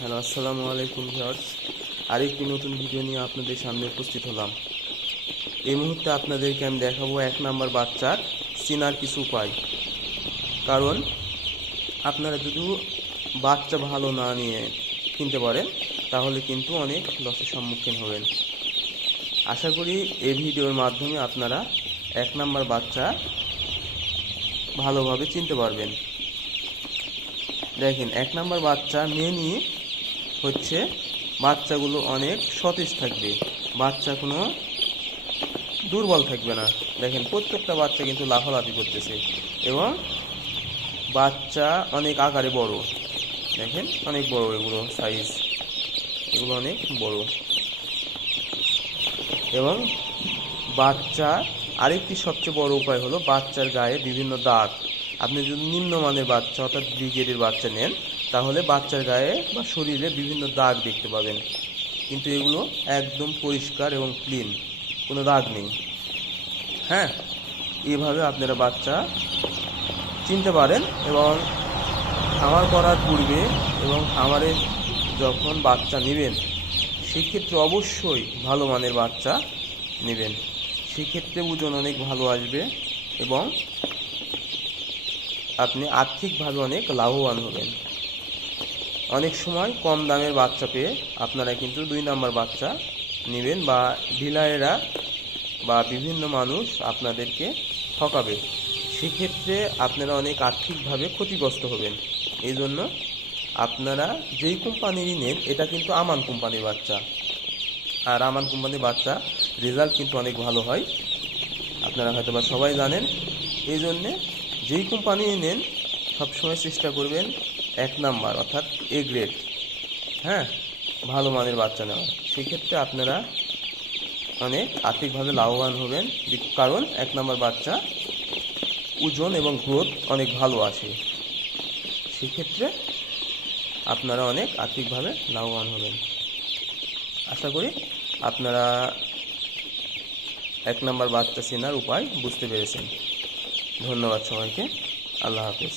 Hello, আসসালামু আলাইকুম viewers. আরেকটি নতুন ভিডিও নিয়ে আপনাদের সামনে উপস্থিত হলাম। এই মুহূর্তে আপনাদেরকে আমি দেখাবো 1 নাম্বার বাচ্চার চেনার কিছু উপায়। কারণ আপনারা যদি বাচ্চা ভালো না নিয়ে কিনতে পারেন তাহলে কিন্তু অনেক লসের সম্মুখীন হবেন। আশা করি এই ভিডিওর মাধ্যমে আপনারা 1 নাম্বার বাচ্চা ভালোভাবে চিনতে পারবেন। দেখেন, 1 নাম্বার বাচ্চা মেনই হচ্ছে বাচ্চাগুলো অনেক সতেজ থাকবে, বাচ্চা কোনো দুর্বল থাকবে না। দেখেন, প্রত্যেকটা বাচ্চা কিন্তু লাফালাফি করতেছে এবং বাচ্চা অনেক আকারে বড়। দেখেন, অনেক বড় এগুলো সাইজ, এগুলো অনেক বড়। এবং বাচ্চা আরেকটি সবচেয়ে বড় উপায় হলো বাচ্চার গায়ে বিভিন্ন দাগ। আপনি যদি নিম্নমানের বাচ্চা অর্থাৎ ব্রিগেডের বাচ্চা নেন তাহলে বাচ্চার গায়ে বা শরীরে বিভিন্ন দাগ দেখতে পাবেন, কিন্তু এগুলো একদম পরিষ্কার এবং ক্লিন, কোনো দাগ নেই। হ্যাঁ, এইভাবে আপনারা বাচ্চা চিনতে পারেন। এবং খামার করার পূর্বে এবং খামারে যখন বাচ্চা নেবেন সেক্ষেত্রে অবশ্যই ভালো মানের বাচ্চা নেবেন। সেক্ষেত্রে ওজন অনেক ভালো আসবে এবং আপনি আর্থিকভাবে অনেক লাভবান হবেন। অনেক সময় কম দামের বাচ্চা পেয়ে আপনারা কিন্তু 2 নাম্বার বাচ্চা নেবেন বা ডিলারেরা বা বিভিন্ন মানুষ আপনাদেরকে ঠকাবে। সেক্ষেত্রে আপনারা অনেক আর্থিকভাবে ক্ষতিগ্রস্ত হবেন। এই জন্য আপনারা যেই কোম্পানিরই নেন, এটা কিন্তু আমান কোম্পানির বাচ্চা, আর আমান কোম্পানির বাচ্চা রেজাল্ট কিন্তু অনেক ভালো হয়, আপনারা হয়তো বা সবাই জানেন। এই জন্যে যেই কোম্পানি নেন সবসময় চেষ্টা করবেন 1 নাম্বার অর্থাৎ এ গ্রেড, হ্যাঁ, ভালো মানের বাচ্চা নেওয়া। সেক্ষেত্রে আপনারা অনেক আর্থিকভাবে লাভবান হবেন, কারণ 1 নাম্বার বাচ্চা ওজন এবং গ্রোথ অনেক ভালো আসে। সেক্ষেত্রে আপনারা অনেক আর্থিকভাবে লাভবান হবেন। আশা করি আপনারা 1 নাম্বার বাচ্চা চেনার উপায় বুঝতে পেরেছেন। ধন্যবাদ সবাইকে। আল্লাহ হাফেজ।